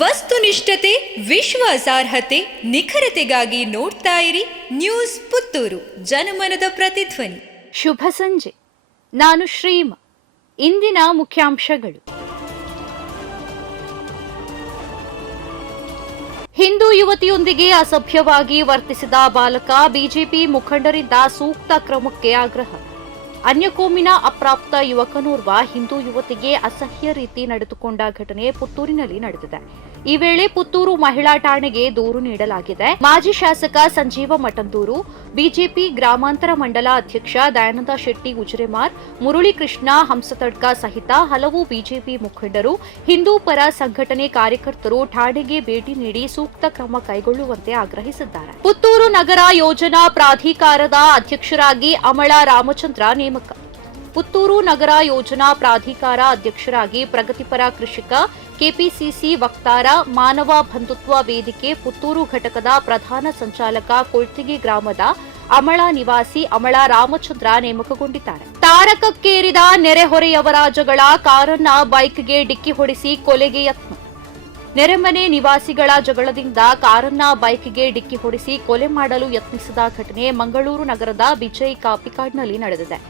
ವಸ್ತುನಿಷ್ಠತೆ, ವಿಶ್ವಾಸಾರ್ಹತೆ, ನಿಖರತೆಗಾಗಿ ನೋಡ್ತಾ ಇರಿ ನ್ಯೂಸ್ ಪುತ್ತೂರು, ಜನಮನದ ಪ್ರತಿಧ್ವನಿ. ಶುಭ ಸಂಜೆ. ನಾನು ಶ್ರೀಮ. ಇಂದಿನ ಮುಖ್ಯಾಂಶಗಳು: ಹಿಂದೂ ಯುವತಿಯೊಂದಿಗೆ ಅಸಭ್ಯವಾಗಿ ವರ್ತಿಸಿದ ಬಾಲಕ, ಬಿಜೆಪಿ ಮುಖಂಡರಿಂದ ಸೂಕ್ತ ಕ್ರಮಕ್ಕೆ ಆಗ್ರಹ. ಅನ್ಯಕೋಮಿನ ಅಪ್ರಾಪ್ತ ಯುವಕನೋರ್ವ ಹಿಂದೂ ಯುವತಿಗೆ ಅಸಹ್ಯ ರೀತಿ ನಡೆದುಕೊಂಡ ಘಟನೆ ಪುತ್ತೂರಿನಲ್ಲಿ ನಡೆದಿದೆ. ಈ ವೇಳೆ ಪುತ್ತೂರು ಮಹಿಳಾ ಠಾಣೆಗೆ ದೂರು ನೀಡಲಾಗಿದೆ. ಮಾಜಿ ಶಾಸಕ ಸಂಜೀವ ಮಠಂದೂರು, ಬಿಜೆಪಿ ಗ್ರಾಮಾಂತರ ಮಂಡಲ ಅಧ್ಯಕ್ಷ ದಯಾನಂದ ಶೆಟ್ಟಿ ಗುಜರೆಮಾರ್, ಮುರಳೀಕೃಷ್ಣ ಹಂಸತಡ್ಕ ಸಹಿತ ಹಲವು ಬಿಜೆಪಿ ಮುಖಂಡರು, ಹಿಂದೂ ಪರ ಸಂಘಟನೆ ಕಾರ್ಯಕರ್ತರು ಠಾಣೆಗೆ ಭೇಟಿ ನೀಡಿ ಸೂಕ್ತ ಕ್ರಮ ಕೈಗೊಳ್ಳುವಂತೆ ಆಗ್ರಹಿಸಿದ್ದಾರೆ. ಪುತ್ತೂರು ನಗರ ಯೋಜನಾ ಪ್ರಾಧಿಕಾರದ ಅಧ್ಯಕ್ಷರಾಗಿ ಅಮಳಾ ರಾಮಚಂದ್ರ ನೇಮಕ. ಪುತ್ತೂರು ನಗರ ಯೋಜನಾ ಪ್ರಾಧಿಕಾರ ಅಧ್ಯಕ್ಷರಾಗಿ ಪ್ರಗತಿಪರ ಕೃಷಿಕ, ಕೆಪಿಸಿಸಿ ವಕ್ತಾರ, ಮಾನವ ಬಂಧುತ್ವ ವೇದಿಕೆ ಪುತ್ತೂರು ಘಟಕದ ಪ್ರಧಾನ ಸಂಚಾಲಕ, ಕೊಳ್ತಿಗಿ ಗ್ರಾಮದ ಅಮಳಾ ನಿವಾಸಿ ಅಮಳಾ ರಾಮಚಂದ್ರ ನೇಮಕಗೊಂಡಿದ್ದಾರೆ. ತಾರಕಕ್ಕೇರಿದ ನೆರೆಹೊರೆಯವರ ಜಗಳ, ಕಾರನ್ನ ಬೈಕ್ಗೆ ಡಿಕ್ಕಿ ಹೊಡೆಸಿ ಕೊಲೆಗೆ ಯತ್ನ. ನೆರೆಮನೆ ನಿವಾಸಿಗಳ ಜಗಳದಿಂದ ಕಾರನ್ನ ಬೈಕ್ಗೆ ಡಿಕ್ಕಿ ಹೊಡೆಸಿ ಕೊಲೆ ಮಾಡಲು ಯತ್ನಿಸಿದ ಘಟನೆ ಮಂಗಳೂರು ನಗರದ ಬಿಜೈ ಕಾಪಿಕಾಡ್ನಲ್ಲಿ ನಡೆದಿದೆ.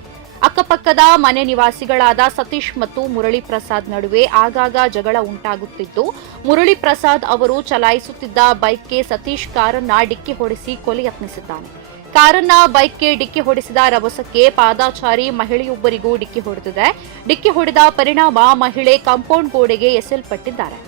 ಅಕ್ಕಪಕ್ಕದ ಮನೆ ನಿವಾಸಿಗಳಾದ ಸತೀಶ್ ಮತ್ತು ಮುರಳಿ ಪ್ರಸಾದ್ ನಡುವೆ ಆಗಾಗ ಜಗಳ ಉಂಟಾಗುತ್ತಿದ್ದು, ಮುರಳಿ ಪ್ರಸಾದ್ ಅವರು ಚಲಾಯಿಸುತ್ತಿದ್ದ ಬೈಕ್ಗೆ ಸತೀಶ್ ಕಾರನ್ನ ಡಿಕ್ಕಿ ಹೊಡೆಸಿ ಕೊಲೆ ಯತ್ನಿಸಿದ್ದಾನೆ. ಕಾರನ್ನ ಬೈಕ್ಗೆ ಡಿಕ್ಕಿ ಹೊಡೆಸಿದ ರಭಸಕ್ಕೆ ಪಾದಾಚಾರಿ ಮಹಿಳೆಯೊಬ್ಬರಿಗೂ ಡಿಕ್ಕಿ ಹೊಡೆದಿದೆ. ಡಿಕ್ಕಿ ಹೊಡೆದ ಪರಿಣಾಮ ಮಹಿಳೆ ಕಾಂಪೌಂಡ್ ಗೋಡೆಗೆ ಎಸೆಯಲ್ಪಟ್ಟಿದ್ದಾರೆ.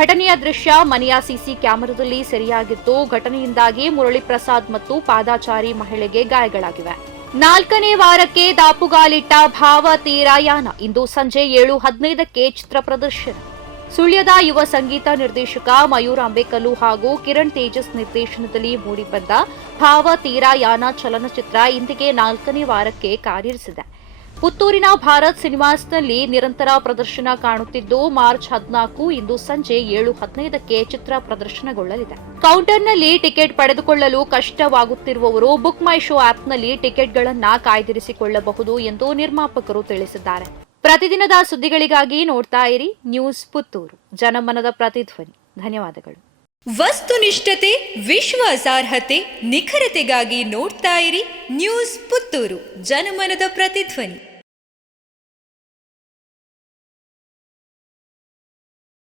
ಘಟನೆಯ ದೃಶ್ಯ ಮನೆಯ ಸಿಸಿ ಕ್ಯಾಮೆರಾದಲ್ಲಿ ಸೆರೆಯಾಗಿದ್ದು, ಘಟನೆಯಿಂದಾಗಿ ಮುರಳಿ ಪ್ರಸಾದ್ ಮತ್ತು ಪಾದಾಚಾರಿ ಮಹಿಳೆಗೆ ಗಾಯಗಳಾಗಿವೆ. 4ನೇ ವಾರಕ್ಕೆ ದಾಪುಗಾಲಿಟ್ಟ ಭಾವ ತೀರಾಯಾನ. ಇಂದು ಸಂಜೆ 7:15ಕ್ಕೆ ಚಿತ್ರ ಪ್ರದರ್ಶನ. ಸುಳ್ಯದ ಯುವ ಸಂಗೀತ ನಿರ್ದೇಶಕ ಮಯೂರ್ ಅಂಬೇಕಲ್ಲು ಹಾಗೂ ಕಿರಣ್ ತೇಜಸ್ ನಿರ್ದೇಶನದಲ್ಲಿ ಮೂಡಿಬಂದ ಭಾವ ತೀರಾಯಾನ ಚಲನಚಿತ್ರ ಇಂದಿಗೆ 4ನೇ ವಾರಕ್ಕೆ ಕಾಲಿರಿಸಿದೆ. ಪುತ್ತೂರಿನ ಭಾರತ್ ಸಿನಿಮಾಸ್ನಲ್ಲಿ ನಿರಂತರ ಪ್ರದರ್ಶನ ಕಾಣುತ್ತಿದ್ದು, ಮಾರ್ಚ್ 14 ಇಂದು ಸಂಜೆ 7:15ಕ್ಕೆ ಚಿತ್ರ ಪ್ರದರ್ಶನಗೊಳ್ಳಲಿದೆ. ಕೌಂಟರ್ನಲ್ಲಿ ಟಿಕೆಟ್ ಪಡೆದುಕೊಳ್ಳಲು ಕಷ್ಟವಾಗುತ್ತಿರುವವರು ಬುಕ್ ಮೈ ಶೋ ಆಪ್ನಲ್ಲಿ ಟಿಕೆಟ್ಗಳನ್ನು ಕಾಯ್ದಿರಿಸಿಕೊಳ್ಳಬಹುದು ಎಂದು ನಿರ್ಮಾಪಕರು ತಿಳಿಸಿದ್ದಾರೆ. ಪ್ರತಿದಿನದ ಸುದ್ದಿಗಳಿಗಾಗಿ ನೋಡ್ತಾ ಇರಿ ನ್ಯೂಸ್ ಪುತ್ತೂರು, ಜನಮನದ ಪ್ರತಿಧ್ವನಿ. ಧನ್ಯವಾದಗಳು. ವಸ್ತುನಿಷ್ಠತೆ, ವಿಶ್ವಾಸಾರ್ಹತೆ, ನಿಖರತೆಗಾಗಿ ನೋಡ್ತಾ ಇರಿ ನ್ಯೂಸ್ ಪುತ್ತೂರು, ಜನಮನದ ಪ್ರತಿಧ್ವನಿ.